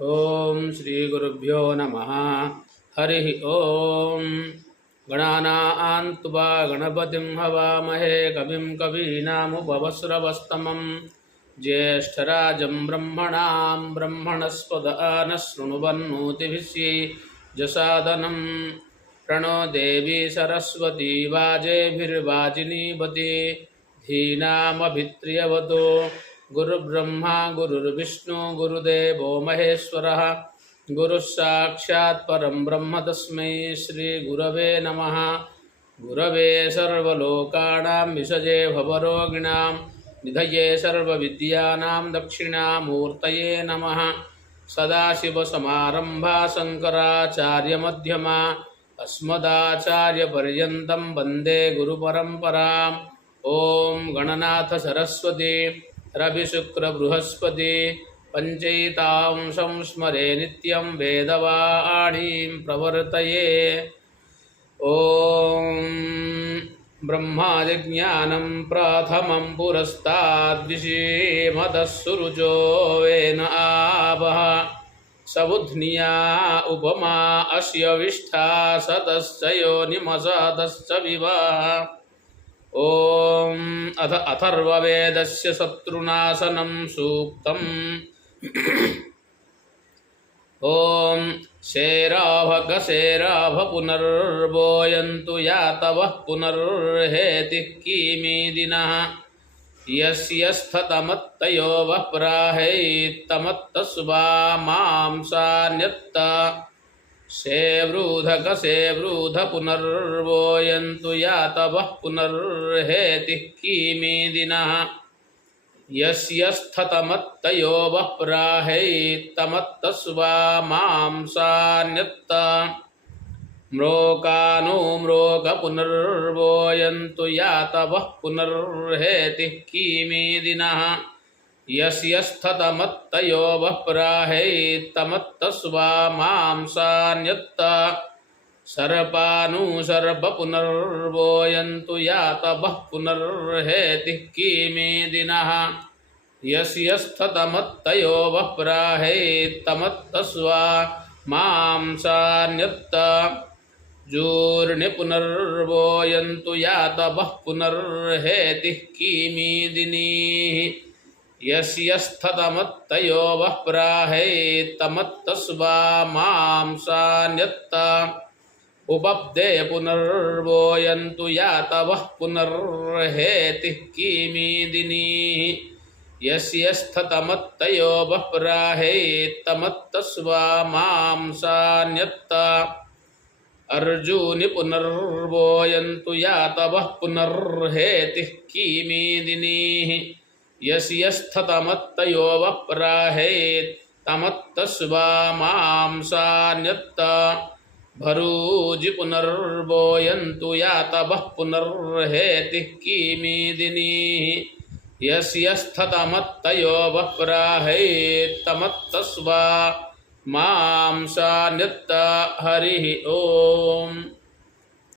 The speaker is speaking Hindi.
ओम श्री गुरुभ्यो नमः। हरि ओम। गणानां त्वा गणपतिं हवामहे कविं कवीनामुपमश्रवस्तमं ज्येष्ठराजं ब्रह्मणां ब्रह्मणस्पद न शृण्वन्नोतिभिः जसादनं प्रणो देवी सरस्वती वाजेभिर्वाजिनीवती धीनामभित्र्यवतो गुरुर्ब्रह्मा गुरुर्विष्णु गुरुदेवो महेश्वरः गुरुः साक्षात् परं ब्रह्म तस्मै श्री गुरवे नमः। गुरवे सर्वलोकानां विषजे भवरोगिणां निधये सर्वविद्यानां दक्षिणामूर्तये नमः। सदाशिवसमारम्भा शङ्कराचार्यमध्यमा अस्मदाचार्यपर्यन्तं वन्दे गुरुपरम्पराम्। ओम गणनाथ सरस्वती रविशुक्र बृहस्पति पंचैतां संस्मरे नित्यं वेदवाणीं प्रवर्तये। ओम ब्रह्मादिज्ञानं प्रथमं पुरस्ताद्विषीमतः सुरुचो वेन आवः सबुध्निया उपमा अस्य विष्ठा सतश्च योनिमसतश्च विवाह। ओम अथ अथर्ववेदस्य शत्रुनाशनं सूक्तम्। ओम शेराभ पुनर्वोयन्तु यातवः पुनर्हेतिः किमीदिनः यस्यस्थतमत्तयो वः प्राहैत्तमत्तस्वा मांसान्यत्त सेवृध पुनर्वोयन्तु यातवः पुनर्हेतिः किमीदिनः यस्यस्थतमत्तयो वः प्राहैत्तमत्तस्वा मांसान्यत्त म्रोकानो म्रोक पुनर्वोयन्तु यातवः पुनर्हेतिः किमीदिनः यस्यस्थतमत्तयो वः प्राहैत्तमत्तस्वा मांसान्यत्त सर्पानु सर्प पुनर्वोयन्तु यातवः पुनर्हेतिः किमीदिनः यस्यस्थतमत्तयो वः प्राहैत्तमत्तस्वा मांसान्यत्त जूर्णि पुनर्वोयन्तु यातवः पुनर्हेतिः किमीदिनीः यस्यस्थतमत्तयो वः प्राहैत्तमत्तस्वा मांसान्यत्त उपब्दे पुनर्वोयन्तु यातवः पुनर्हेतिः किमीदिनीः यस्यस्थतमत्तयो वः प्राहैत्तमत्तस्वा मांसान्यत्त अर्जूनि पुनर्वोयन्तु यातवः पुनर्हेतिः किमीदिनीः यस्यस्थतमत्तयो वः प्राहैत्तमत्तस्वा मांसान्यत्त भरूजि पुनर्वोयन्तु यातवः पुनर्हेतिः किमीदिनीः यस्यस्थतमत्तयो वः प्राहैत्तमत्तस्वा मांसान्यत्त। हरि ओम।